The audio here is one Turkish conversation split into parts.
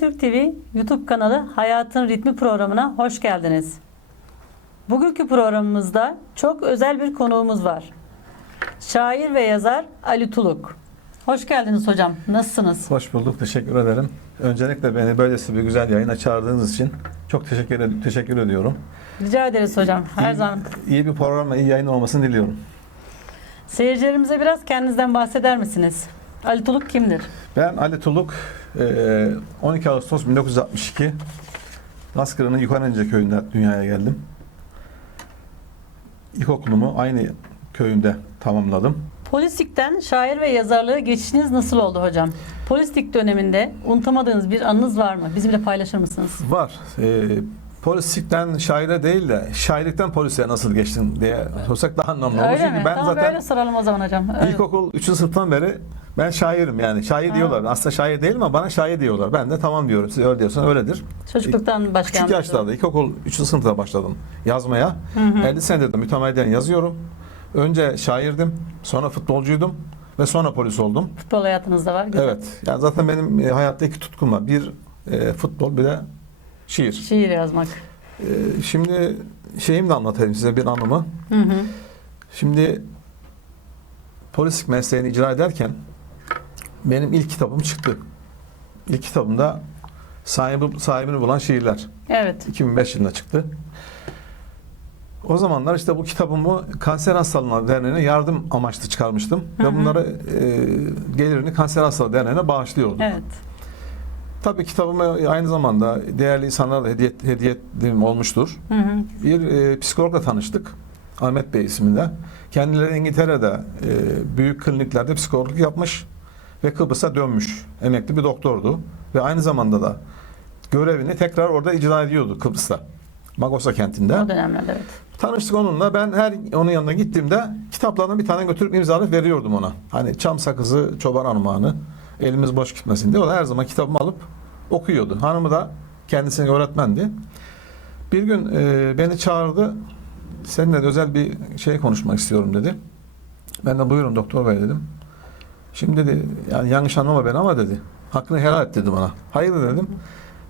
Türk TV YouTube kanalı Hayatın Ritmi programına hoş geldiniz. Bugünkü programımızda çok özel bir konuğumuz var. Şair ve yazar Ali Tuluk. Hoş geldiniz hocam. Nasılsınız? Hoş bulduk. Teşekkür ederim. Öncelikle beni böylesi bir güzel yayına çağırdığınız için çok teşekkür ed- teşekkür ediyorum. Rica ederiz hocam. Her İyi- zaman. iyi bir programla iyi yayın olmasını diliyorum. Seyircilerimize biraz kendinizden bahseder misiniz? Ali Tuluk kimdir? Ben Ali Tuluk, eee, 12 Ağustos 1962 Laskırı'nın Yukarıncı köyünde dünyaya geldim. İlkokulumu aynı köyünde tamamladım. Polislikten şair ve yazarlığa geçişiniz nasıl oldu hocam? Polislik döneminde unutamadığınız bir anınız var mı? Bizimle paylaşır mısınız? Var. Eee polislikten şaire değil de şairlikten polise nasıl geçtin diye sorsak daha anlamlı olur. Öyle Çünkü mi? ben tamam zaten öyle soralım o zaman hocam. Öyle. İlkokul 3. sınıftan beri ben şairim yani. Şair Ha. diyorlar. Aslında şair değilim ama bana şair diyorlar. Ben de tamam diyorum. Siz öyle diyorsan öyledir. Çocukluktan başlayan. Küçük yaşlarda ilkokul 3. sınıfta başladım yazmaya. Hı hı. 50 senedir de mütemadiyen yazıyorum. Önce şairdim, sonra futbolcuydum ve sonra polis oldum. Futbol hayatınızda var. Güzel. Evet. Yani zaten benim e, hayatta iki tutkum var. Bir e, futbol bir de şiir. Şiir yazmak. E, şimdi şeyimi de anlatayım size bir anımı. Hı hı. Şimdi polislik mesleğini icra ederken benim ilk kitabım çıktı. İlk kitabımda sahibi, sahibini bulan şiirler. Evet. 2005 yılında çıktı. O zamanlar işte bu kitabımı Kanser Hastalığı Derneği'ne yardım amaçlı çıkarmıştım. Hı hı. Ve bunları e, gelirini Kanser Hastalığı Derneği'ne bağışlıyordum. Evet. Tabii kitabımı aynı zamanda değerli insanlara da hediye, hediye ettiğim olmuştur. Hı hı. Bir e, psikologla tanıştık. Ahmet Bey isminde. Kendileri İngiltere'de e, büyük kliniklerde psikologluk yapmış ve Kıbrıs'a dönmüş. Emekli bir doktordu. Ve aynı zamanda da görevini tekrar orada icra ediyordu Kıbrıs'ta. Magosa kentinde. O dönemlerde evet. Tanıştık onunla. Ben her onun yanına gittiğimde kitaplarını bir tane götürüp imzalayıp veriyordum ona. Hani çam sakızı, çoban armağanı. Elimiz boş gitmesin diye. O da her zaman kitabımı alıp okuyordu. Hanımı da kendisine öğretmendi. Bir gün e, beni çağırdı. Seninle de özel bir şey konuşmak istiyorum dedi. Ben de buyurun doktor bey dedim. Şimdi dedi yani yanlış anlama beni ama dedi. Hakkını helal et dedi bana. Hayır dedim.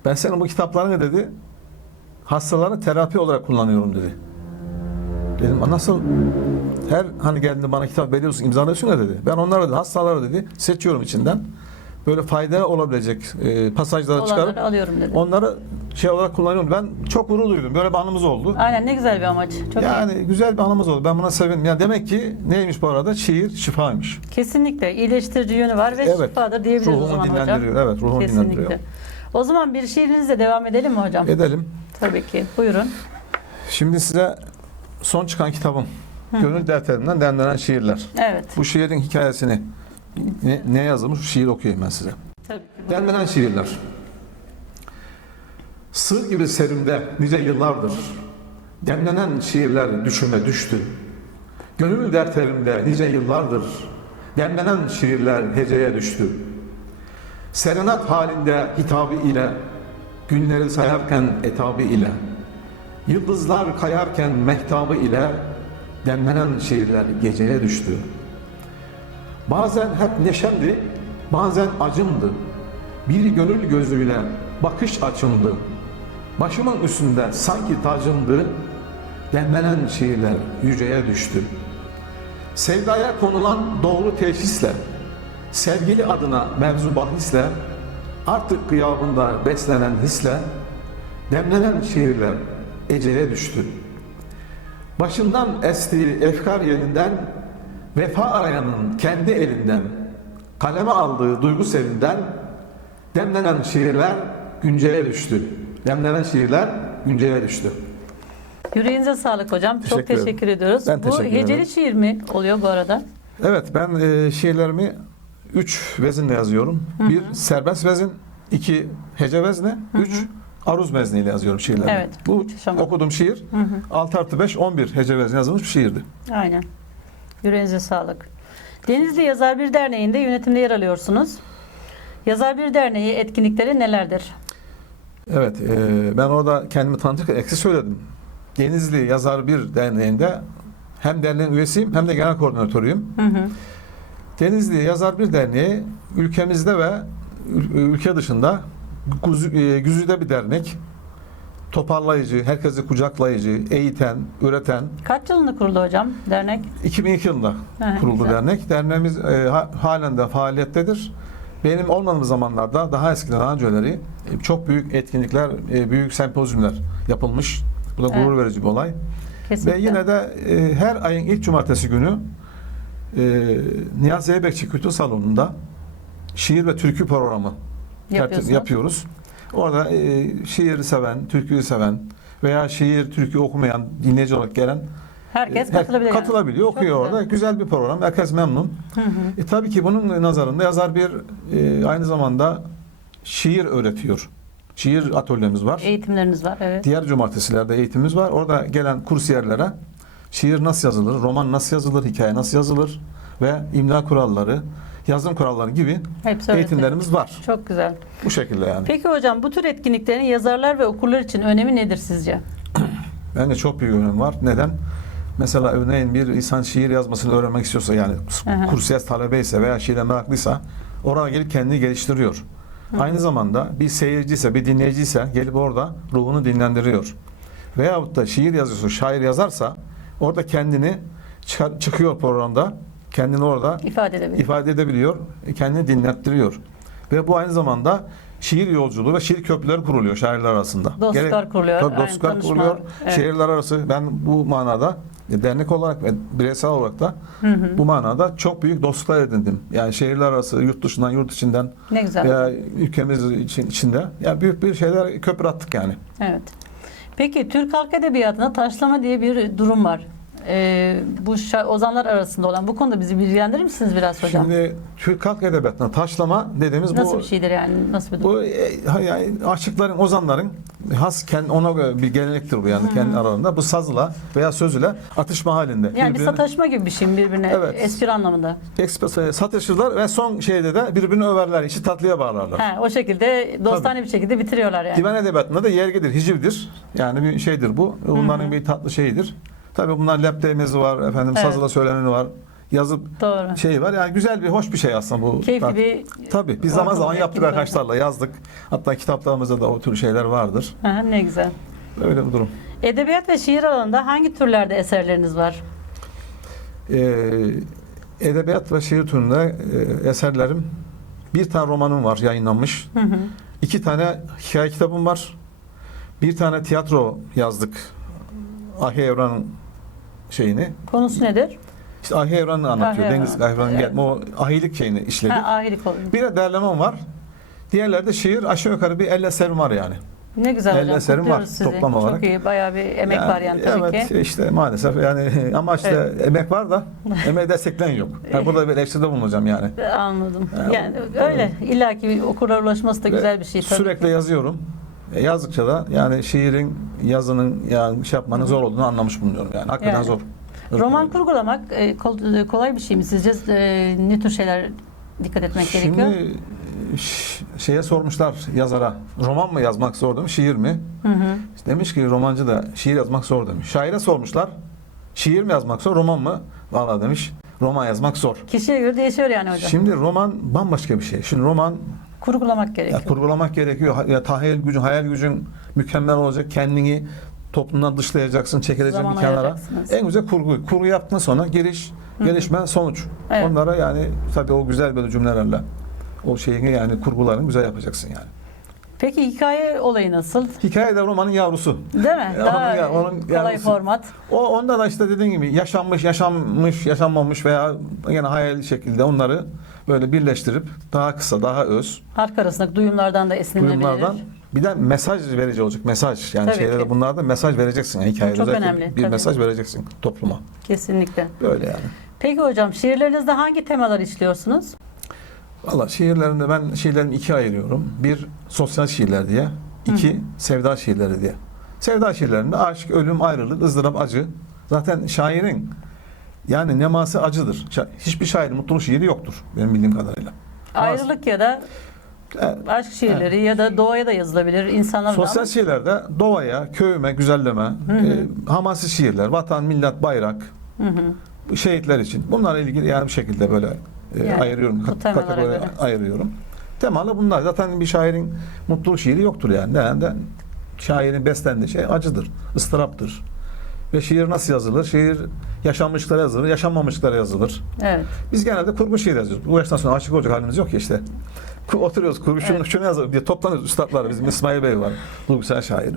Ben senin bu kitaplarını dedi hastaları terapi olarak kullanıyorum dedi. Dedim "Aa, nasıl her hani geldiğinde bana kitap veriyorsun imzalıyorsun ya dedi. Ben onları dedi hastaları dedi seçiyorum içinden. Böyle fayda olabilecek e, pasajları çıkarıp Olanları alıyorum dedi. onları şey olarak kullanıyorum. Ben çok gurur duydum. Böyle bir anımız oldu. Aynen ne güzel bir amaç. Çok iyi. yani güzel bir anımız oldu. Ben buna sevindim. Yani demek ki neymiş bu arada? Şiir şifaymış. Kesinlikle iyileştirici yönü var ve Evet. şifadır diyebiliriz o Ruhumu zaman hocam. dinlendiriyor. Evet, ruhumu Kesinlikle. dinlendiriyor. O zaman bir şiirinizle devam edelim mi hocam? Edelim. Tabii ki. Buyurun. Şimdi size son çıkan kitabım. Gönül defterinden demlenen şiirler. Evet. Bu şiirin hikayesini ne, ne yazılmış? Bu şiir okuyayım ben size. Tabii. Demlenen şiirler. Sır gibi serimde nice yıllardır demlenen şiirler düşüme düştü. Gönül dertlerimde nice yıllardır demlenen şiirler heceye düştü. Serenat halinde hitabı ile günleri sayarken etabı ile yıldızlar kayarken mehtabı ile demlenen şiirler geceye düştü. Bazen hep neşemdi, bazen acımdı. Bir gönül gözüyle bakış açımdı. Başımın üstünde sanki tacımdı. Demlenen şiirler yüceye düştü. Sevdaya konulan doğru teşhisle, sevgili adına mevzu bahisle, artık gıyabında beslenen hisle, demlenen şiirler ecele düştü. Başından estiği efkar yerinden, vefa arayanın kendi elinden, kaleme aldığı duygu serinden, demlenen şiirler günceye düştü. Demlenen şiirler günceye düştü. Yüreğinize sağlık hocam. Çok Teşekkür ederim. teşekkür ediyoruz. Ben bu teşekkür heceli ederim. şiir mi oluyor bu arada? Evet ben e, şiirlerimi üç vezinle yazıyorum. Bir serbest vezin, iki hece vezne, üç aruz vezniyle yazıyorum şiirlerimi. Evet, Bu okuduğum şiir Hı hı. 6 artı 5, 11 hece vezne yazılmış bir şiirdi. Aynen. Yüreğinize sağlık. Denizli Yazar Bir Derneği'nde yönetimde yer alıyorsunuz. Yazar Bir Derneği etkinlikleri nelerdir? Evet, e, ben orada kendimi tanıtırken eksi söyledim. Denizli Yazar Bir Derneği'nde hem derneğin üyesiyim hem de genel koordinatörüyüm. Hı hı. Denizli Yazar Bir Derneği ülkemizde ve ül- ülke dışında e, Güzide bir dernek. Toparlayıcı, herkesi kucaklayıcı, eğiten, üreten. Kaç yılında kuruldu hocam dernek? 2002 yılında Ha, kuruldu güzel. dernek. Derneğimiz e, ha- halen de faaliyettedir. Benim olmadığım zamanlarda daha eskiden daha önceleri e, çok büyük etkinlikler, e, büyük sempozyumlar yapılmış. Bu da Evet. gurur verici bir olay. Kesinlikle. Ve yine de e, her ayın ilk cumartesi günü Niyazi Zeybekçi Kültür Salonu'nda şiir ve türkü programı yapıyoruz. Orada şiiri seven, türküyü seven veya şiir, türkü okumayan dinleyici olarak gelen Herkes e, katılabilir. yani. katılabiliyor, Çok okuyor güzel. orada. Güzel bir program. Herkes memnun. Hı hı. E, tabii ki bunun nazarında yazar bir e, aynı zamanda şiir öğretiyor. Şiir atölyemiz var. Eğitimleriniz var evet. Diğer cumartesilerde eğitimimiz var. Orada gelen kursiyerlere şiir nasıl yazılır, roman nasıl yazılır, hikaye nasıl yazılır ve imla kuralları, yazım kuralları gibi Hepsi eğitimlerimiz var. Çok güzel. Bu şekilde yani. Peki hocam bu tür etkinliklerin yazarlar ve okurlar için önemi nedir sizce? Bence çok büyük önemi var. Neden? Mesela örneğin bir insan şiir yazmasını öğrenmek istiyorsa yani Aha. kursiyer talebe ise veya şiire meraklıysa oraya gelip kendini geliştiriyor. Aynı zamanda bir seyirciyse, bir dinleyiciyse gelip orada ruhunu dinlendiriyor. Veyahut da şiir yazıyorsa, şair yazarsa orada kendini çıkıyor programda. Kendini orada İfade edebilir. ifade edebiliyor, kendini dinlettiriyor. Ve bu aynı zamanda şiir yolculuğu ve şiir köprüleri kuruluyor şairler arasında. Dostluklar kuruluyor, Tabii dostluklar kuruluyor. evet. Şehirler arası ben bu manada dernek olarak ve bireysel olarak da Hı hı. bu manada çok büyük dostluklar edindim. Yani şehirler arası, yurt dışından, yurt içinden Ne güzel. veya ülkemiz için, içinde ya büyük bir şeyler köprü attık yani. Evet. Peki Türk halk edebiyatında taşlama diye bir durum var. Ee, bu ozanlar arasında olan bu konuda bizi bilgilendirir misiniz biraz hocam? Şimdi Türk halk edebiyatına taşlama dediğimiz Nasıl bu bir şeydir yani? Nasıl bir durum? Bu e, yani aşıkların, ozanların has kendi ona göre bir gelenektir bu yani kendi aralarında. Bu sazla veya sözüyle atışma halinde. Yani bir Birbirine sataşma gibi bir şey mi birbirine Evet. espri anlamında? ekspres- satışırlar ve son şeyde de birbirini överler, işi tatlıya bağlarlar. Ha, o şekilde dostane bir şekilde bitiriyorlar yani. Divan edebiyatında da yergidir, hicivdir. Yani bir şeydir bu. Bunların bir tatlı şeyidir. Tabii bunlar leptemezi var, efendim Evet. sazla söyleneni var. Yazıp Doğru. şey var. Yani güzel bir, hoş bir şey aslında bu. Keyifli bir Tabii biz zaman zaman yaptık arkadaşlarla yazdık. Hatta kitaplarımızda da o tür şeyler vardır. Ha, ne güzel. Öyle bir durum. Edebiyat ve şiir alanında hangi türlerde eserleriniz var? Ee, edebiyat ve şiir türünde e, eserlerim bir tane romanım var yayınlanmış. Hı hı. iki tane hikaye kitabım var. Bir tane tiyatro yazdık. Ahi Evran'ın şeyini. Konusu nedir? İşte Ahi Evran'ı anlatıyor. Ahi Deniz. Evran'ın Evet. gelme o ahilik şeyini işledik. Ha, ahilik oluyor. Bir de derlemem var. Diğerleri de şiir aşağı yukarı bir 50 eserim var yani. Ne güzel El hocam. eserim var, sizi. toplam Çok olarak. iyi. Bayağı bir emek var yani tabii evet, ki. işte maalesef yani ama işte Evet. emek var da emeği destekleyen yok. Yani burada bir eleştiride bulunacağım yani. Anladım. Yani Yani öyle. İlla ki okura ulaşması da güzel bir şey tabii. Sürekli ki. yazıyorum. E, yazdıkça da yani şiirin yazının yani şey yapmanın zor olduğunu anlamış bulunuyorum yani. Hakikaten Yani. zor. Roman kurgulamak e, kol- e, kolay bir şey mi sizce? E, ne tür şeyler dikkat etmek Şimdi gerekiyor? ş- şeye sormuşlar yazara. Roman mı yazmak zor demiş, şiir mi? Hı hı. Demiş ki romancı da şiir yazmak zor demiş. Şaire sormuşlar. Şiir mi yazmak zor, roman mı? Valla demiş. Roman yazmak zor. Kişiye göre değişiyor yani hocam. Şimdi roman bambaşka bir şey. Şimdi roman Kurgulamak ya, gerekiyor. kurgulamak gerekiyor. Ya, tahayyül gücün, hayal gücün mükemmel olacak. Kendini toplumdan dışlayacaksın, çekileceksin Zaman bir kenara. En güzel kurgu. Kurgu yaptıktan sonra giriş, gelişme, sonuç. Evet. Onlara yani tabii o güzel böyle cümlelerle o şeyini yani kurgularını güzel yapacaksın yani. Peki hikaye olayı nasıl? Hikaye de romanın yavrusu. Değil mi? Onun Daha ya- onun kolay yavrusu. format. O onda da işte dediğin gibi yaşanmış, yaşanmış, yaşanmamış veya yine hayali şekilde onları böyle birleştirip daha kısa, daha öz Halk arasındaki duyumlardan da esinlenebilir. duyumlardan bir de mesaj verici olacak. Mesaj. Yani Tabii şeylerde ki. bunlarda mesaj vereceksin. Yani hikayede Çok önemli, bir tabii. mesaj vereceksin topluma. Kesinlikle. Böyle yani. Peki hocam şiirlerinizde hangi temalar işliyorsunuz? Valla şiirlerinde ben şiirlerimi ikiye ayırıyorum. Bir sosyal şiirler diye. iki sevda şiirleri diye. Sevda şiirlerinde aşk, ölüm, ayrılık, ızdırap, acı. Zaten şairin yani neması acıdır. Hiçbir şairin mutluluk şiiri yoktur benim bildiğim kadarıyla. Ayrılık ya da aşk şiirleri ya da doğaya da yazılabilir. İnsanlar Sosyal şiirlerde doğaya, köyüme, güzelleme, e, hamasi şiirler, vatan, millet, bayrak, Hı hı. şehitler için. Bunlarla ilgili yani bir şekilde böyle e, Yani ayırıyorum. kategoriye ayırıyorum. Temalı bunlar. Zaten bir şairin mutluluk şiiri yoktur yani. Yani de şairin beslendiği şey acıdır, ıstıraptır. Ve şiir nasıl yazılır? Şiir yaşanmışlara yazılır, yaşanmamışlara yazılır. Evet. Biz genelde kurgu şiir yazıyoruz. Bu yaştan sonra aşık olacak halimiz yok ya işte. Oturuyoruz kurgu şunu, Evet. şunu yazalım diye toplanıyoruz üstadlar. Bizim İsmail Bey var, duygusal şair.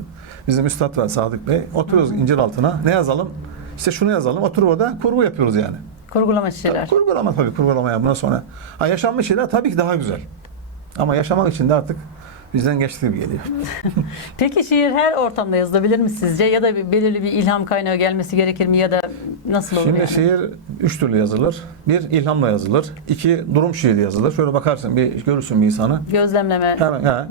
Bizim üstad var Sadık Bey. Oturuyoruz incir altına. Ne yazalım? İşte şunu yazalım. Oturup orada kurgu yapıyoruz yani. Kurgulama şiirler. Kurgulama tabii kurgulama ya bundan sonra. Ha, yaşanmış şeyler tabii ki daha güzel. Ama yaşamak için de artık bizden geçti gibi geliyor. Peki şiir her ortamda yazılabilir mi sizce? Ya da bir, belirli bir ilham kaynağı gelmesi gerekir mi? Ya da nasıl olur Şimdi yani? şiir üç türlü yazılır. Bir ilhamla yazılır. İki durum şiiri yazılır. Şöyle bakarsın bir görürsün bir insanı. Gözlemleme. Hemen, he.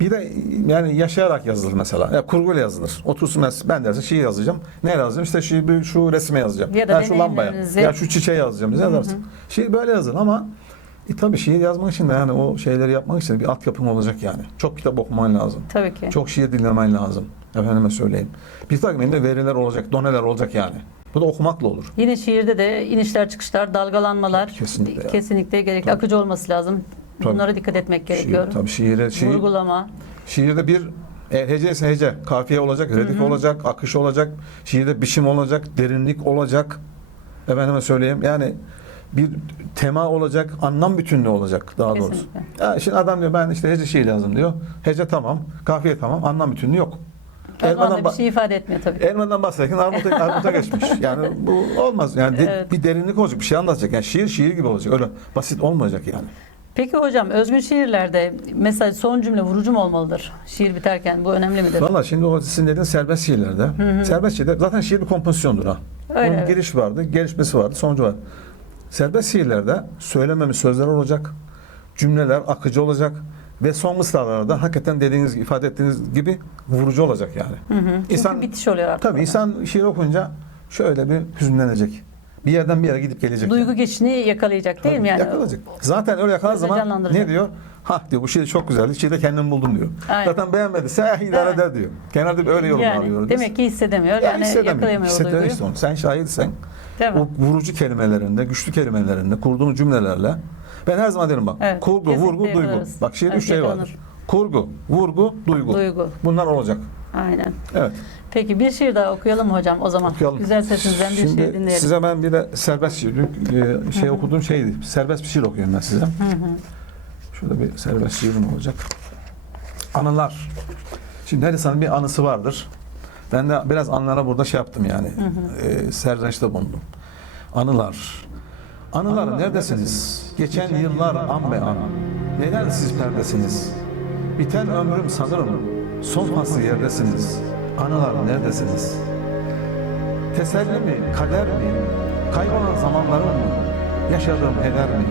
Bir de yani yaşayarak yazılır mesela. Ya kurguyla yazılır. Otursun mes- ben dersin şiir yazacağım. Ne yazacağım? İşte şu, şu resme yazacağım. Ya da ya şu lambaya. Ya şu çiçeğe yazacağım. Biz yazarsın. Şiir böyle yazılır ama e, tabii şiir yazmak için de yani o şeyleri yapmak için de bir altyapın olacak yani. Çok kitap okuman lazım. Tabii ki. Çok şiir dinlemen lazım. Efendime söyleyeyim. Bir takım elinde veriler olacak, doneler olacak yani. Bu da okumakla olur. Yine şiirde de inişler çıkışlar, dalgalanmalar Kesinlikle ya. kesinlikle gerekli. Tabii. Akıcı olması lazım. Tabii. Bunlara dikkat etmek gerekiyor. Şiir, tabii şiire, şiir, Vurgulama. Şiirde bir e, hece ise hece, kafiye olacak, redif olacak, akış olacak, şiirde biçim olacak, derinlik olacak. Efendime söyleyeyim yani bir tema olacak, anlam bütünlüğü olacak daha doğrusu. Ya şimdi adam diyor ben işte hece şiir yazdım diyor. Hece tamam, kafiye tamam, anlam bütünlüğü yok. O Elmadan, bir şey ifade etmiyor tabii. elmadan bahsederken armuta, armuta geçmiş. Yani bu olmaz. Yani de- Evet. bir derinlik olacak, bir şey anlatacak. Yani şiir şiir gibi olacak. Öyle basit olmayacak yani. Peki hocam özgün şiirlerde mesela son cümle vurucu mu olmalıdır? Şiir biterken bu önemli midir? Valla şimdi o sizin dediğiniz serbest şiirlerde. Serbest şiirler zaten şiir bir kompozisyondur ha. Öyle, Onun evet. giriş vardı, gelişmesi vardı, sonucu var. Serbest şiirlerde söylememiz sözler olacak, cümleler akıcı olacak ve son mısralarda hakikaten dediğiniz ifade ettiğiniz gibi vurucu olacak yani. Hı hı. Çünkü İnsan- bitiş oluyor artık. Tabii insan şiir okunca şöyle bir hüzünlenecek. Bir yerden bir yere gidip gelecek. Duygu yani. geçişini yakalayacak değil mi yani? Yakalayacak. Zaten öyle yakaladığı zaman ne diyor? Ha diyor bu şiir çok güzeldi. Şiirde kendim buldum diyor. Aynen. Zaten beğenmediyse eh, idare Evet. eder diyor. Genelde böyle yorum yani, arıyoruz. demek ki hissedemiyor. Ya Yani hissedemiyor. yakalayamıyor Hissedemiyor duyguyu. işte onu. Sen şairsen Değil mi? o vurucu kelimelerinde, güçlü kelimelerinde, kurduğun cümlelerle ben her zaman derim bak. Evet, kurgu, vurgu, duygu. yakalarız. Bak şiir Evet, üç şey vardır. Kurgu, vurgu, duygu. Duygu. Bunlar olacak. Aynen. Evet. Peki bir şiir daha okuyalım mı hocam o zaman? Okuyalım. Güzel sesinizden bir Şimdi şiir dinleyelim. size ben bir de serbest şiir, e, şey okuduğum şeydi. Serbest bir şiir okuyorum ben size. Şurada bir serbest şiirim olacak. Anılar. Şimdi her insanın bir anısı vardır. Ben de biraz anılara burada şey yaptım yani. E, serzenişte bulundum. Anılar. Anılar neredesiniz? Geçen yıllar an be an. Neden siz perdesiniz? Biten ömrüm sanırım. Son faslı yerdesiniz. Anılar neredesiniz? Teselli mi, kader mi? Kaybolan zamanlarım mı? Yaşadığım heder mi?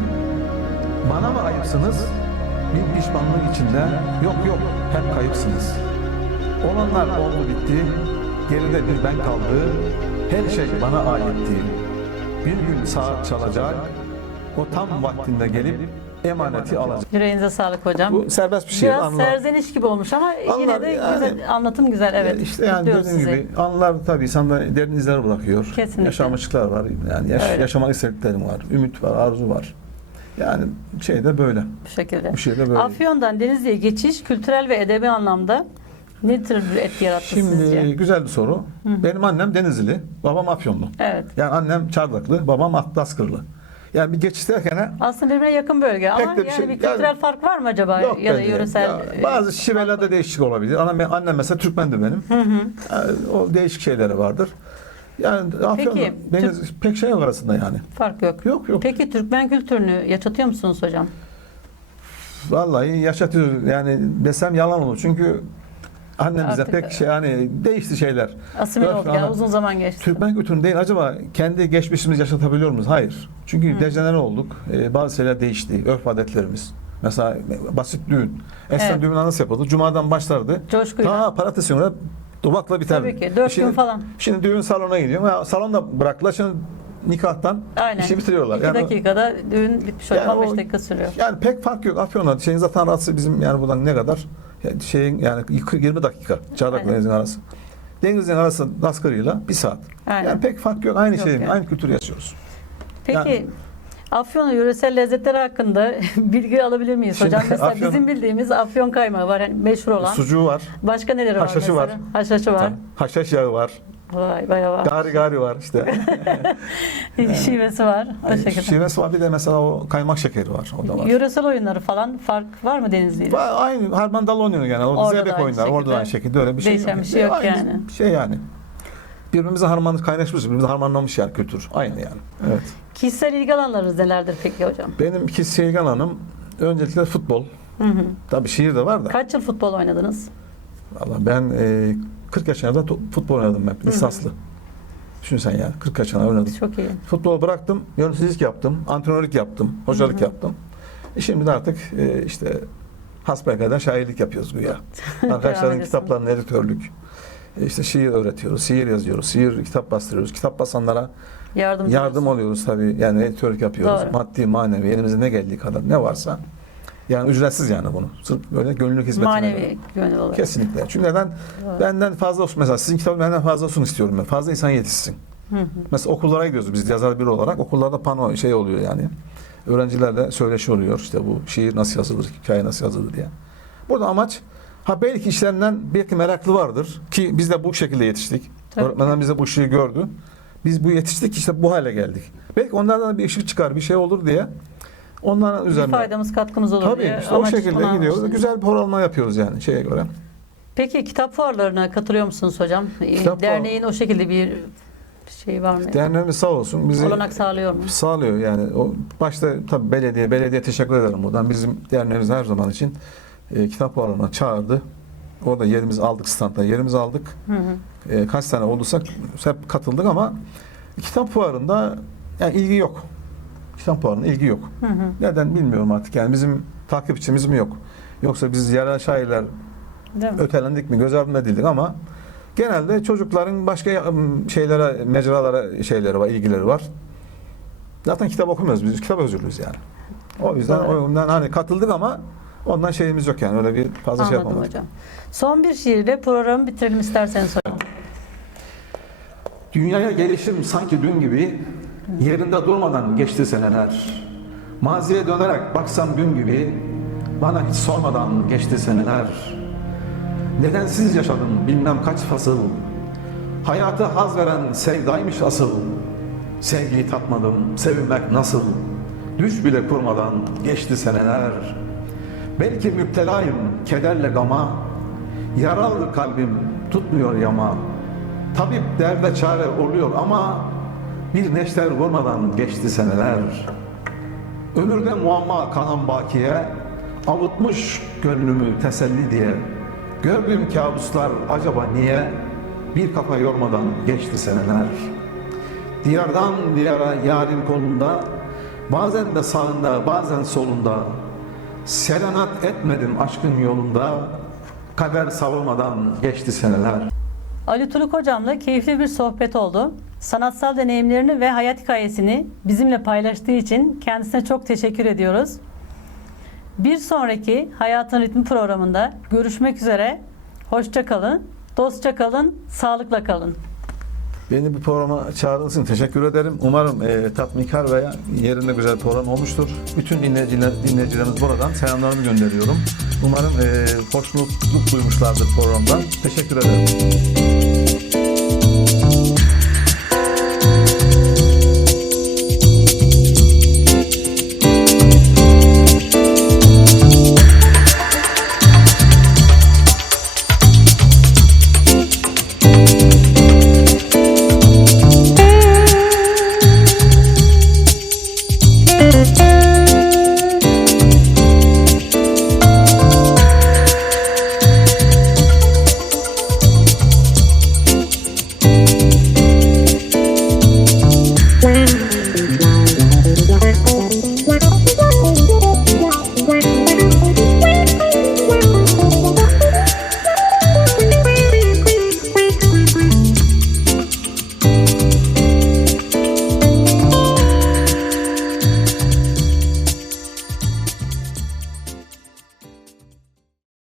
Bana mı ayıpsınız? Bir pişmanlık içinde yok yok hep kayıpsınız. Olanlar oldu bitti. Geride bir ben kaldı. Her şey bana aitti. Bir gün saat çalacak. O tam vaktinde gelip emaneti alacak. Yüreğinize sağlık hocam. Bu serbest bir şey. Biraz anılar. serzeniş gibi olmuş ama yine Anlar de yani- güzel, anlatım güzel. Evet. İşte yani dediğim sizi. gibi anılar tabii insanda derin izler bırakıyor. Kesinlikle. Yaşamışlıklar var. Yani yaş- Öyle. yaşamak istediklerim var. Ümit var, arzu var. Yani şey de böyle. Bu şekilde. Bu şey de böyle. Afyon'dan Denizli'ye geçiş kültürel ve edebi anlamda ne tür bir etki yarattı Şimdi sizce? güzel bir soru. Benim annem Denizlili, babam Afyonlu. Evet. Yani annem Çardaklı, babam Atlaskırlı. Yani bir geçiş derken Aslında birbirine yakın bölge ama de bir yani şey- bir kültürel yani- fark var mı acaba yok ya da yöresel? Ya e, bazı şivelerde değişiklik olabilir. Annem, annem mesela Türkmendir benim. Hı hı. Yani o değişik şeyleri vardır. Yani Afyon'da Peki, deniz pek şey yok arasında yani. Fark yok. Yok yok. Peki Türkmen kültürünü yaşatıyor musunuz hocam? Vallahi yaşatıyor. Yani desem yalan olur. Çünkü annem bize Artık- pek şey yani değişti şeyler. Asimile Yok, olduk yani uzun zaman geçti. Türkmen kültürünü değil acaba kendi geçmişimizi yaşatabiliyor muyuz? Hayır. Çünkü dejenere olduk. Ee, bazı şeyler değişti. Örf adetlerimiz. Mesela basit düğün. Eskiden Evet. düğün nasıl yapıldı? Cuma'dan başlardı. Coşkuyla. Ta pazartesi günü duvakla biterdi. Tabii ki. Dört Şimdi- gün falan. Şimdi düğün salona gidiyor. Ya, salonda bıraktılar. Şimdi nikahtan Aynen. işi bitiriyorlar. İki Yani- dakikada düğün bitmiş oluyor. Yani 15 o- dakika sürüyor. Yani pek fark yok. Afyon'da şeyin zaten arası bizim yani buradan ne kadar? Şeyin yani 20 dakika Çardak. Deniz'in arası. Deniz'in arası Naskarı'yla bir saat. Aynen. Yani pek fark yok. Aynı Yok şey, yani. aynı kültürü yaşıyoruz. Peki yani- Afyon yöresel lezzetleri hakkında bilgi alabilir miyiz Şimdi hocam? Mesela Afyon- bizim bildiğimiz afyon kaymağı var yani meşhur olan. Sucuğu var. Başka neleri var Haşhaşı var. Haşhaşı var. Haşhaş yağı var. Vay bayağı var. Gari gari var işte. Şivesi var. O şekilde. Şivesi var bir de mesela o kaymak şekeri var. O da var. Yöresel oyunları falan fark var mı Denizli'de? Aynı harmandal oynuyor genel. O Orada da zeybek oyunlar. Orada da aynı şekilde öyle bir şey Değişen yok. bir şey yok Aynı yani. Şey yani. Birbirimize harman kaynaşmışız. Birbirimize harmanlamış yani kültür. Aynı yani. Evet. Kişisel ilgi alanlarınız nelerdir peki hocam? Benim iki Sevgan Hanım öncelikle futbol. Hı hı. Tabii şiir de var da. Kaç yıl futbol oynadınız? Valla ben e, 40 yaşına kadar to- futbol oynadım ben. Lisaslı. Düşün sen ya. 40 yaşına oynadım. Çok iyi. Futbolu bıraktım. Yöneticilik yaptım. Antrenörlük yaptım. Hocalık yaptım. E şimdi de artık e, işte hasbelkader şairlik yapıyoruz güya. Arkadaşların kitaplarının editörlük. E işte şiir öğretiyoruz. Şiir yazıyoruz. Şiir kitap bastırıyoruz. Kitap basanlara yardım olsun. oluyoruz tabii. Yani editörlük yapıyoruz. Doğru. Maddi, manevi elimize ne geldiği kadar ne varsa. Yani ücretsiz yani bunu. Sırf böyle gönüllülük hizmetine. Manevi gönül olarak. Kesinlikle. Çünkü neden? Doğru. Benden fazla olsun. Mesela sizin kitabı benden fazla olsun istiyorum ben. Fazla insan yetişsin. Hı hı. Mesela okullara gidiyoruz biz yazar biri olarak. Okullarda pano şey oluyor yani. Öğrencilerle söyleşi oluyor. İşte bu şiir nasıl yazılır, hikaye nasıl yazılır diye. Burada amaç ha belki işlerinden belki meraklı vardır ki biz de bu şekilde yetiştik. Tabii. Öğretmenler bize bu şeyi gördü. Biz bu yetiştik işte bu hale geldik. Belki onlardan da bir ışık çıkar, bir şey olur diye onların Bir üzerine. faydamız katkımız olur Tabii diye. işte o şekilde gidiyoruz. almışsınız. Güzel bir programlar yapıyoruz yani şeye göre. Peki kitap fuarlarına katılıyor musunuz hocam? Ee, Kitap fuar- Derneğin o şekilde bir şey var mı? Derneğimiz sağ olsun bizi Olanak sağlıyor mu? sağlıyor yani. O başta tabii belediye, belediye teşekkür ederim buradan. Bizim derneğimiz her zaman için e, kitap fuarına çağırdı. Orada yerimizi aldık standta, yerimizi aldık. Hı hı. E, kaç tane olduysak hep katıldık ama kitap fuarında yani ilgi yok. Kitap fuarında ilgi yok. Hı hı. Neden bilmiyorum artık yani bizim takipçimiz mi yok. Yoksa biz yerel şairler Değil mi? ötelendik mi göz ardı edildik ama genelde çocukların başka şeylere, mecralara şeyleri var, ilgileri var. Zaten kitap okumuyoruz biz, kitap özürlüyüz yani. O yüzden Doğru. o yüzden hani katıldık ama ondan şeyimiz yok yani öyle bir fazla şey Anladım yapamadık. hocam. Son bir şiirle programı bitirelim isterseniz hocam. Dünyaya gelişim sanki dün gibi yerinde durmadan geçti seneler. Maziye dönerek baksam dün gibi bana hiç sormadan geçti seneler. Nedensiz yaşadım bilmem kaç fasıl. Hayatı haz veren sevdaymış asıl. Sevgiyi tatmadım, sevilmek nasıl? Düş bile kurmadan geçti seneler. Belki müptelayım kederle gama. Yaralı kalbim tutmuyor yama. Tabip derde çare oluyor ama bir neşter vurmadan geçti seneler. Ömürde muamma kanan bakiye, avutmuş gönlümü teselli diye. Gördüğüm kabuslar acaba niye, bir kafa yormadan geçti seneler. Diyardan diyara yarın kolunda, bazen de sağında bazen solunda. Serenat etmedim aşkın yolunda, kader savurmadan geçti seneler. Ali Turuk hocamla keyifli bir sohbet oldu. Sanatsal deneyimlerini ve hayat hikayesini bizimle paylaştığı için kendisine çok teşekkür ediyoruz. Bir sonraki Hayatın Ritmi programında görüşmek üzere. Hoşça kalın, dostça kalın, sağlıkla kalın. Beni bu programa çağırdığınız için teşekkür ederim. Umarım e, tatminkar veya yerinde güzel program olmuştur. Bütün dinleyiciler, dinleyicilerimiz buradan selamlarımı gönderiyorum. Umarım e, hoşnutluk duymuşlardır programdan. Teşekkür ederim.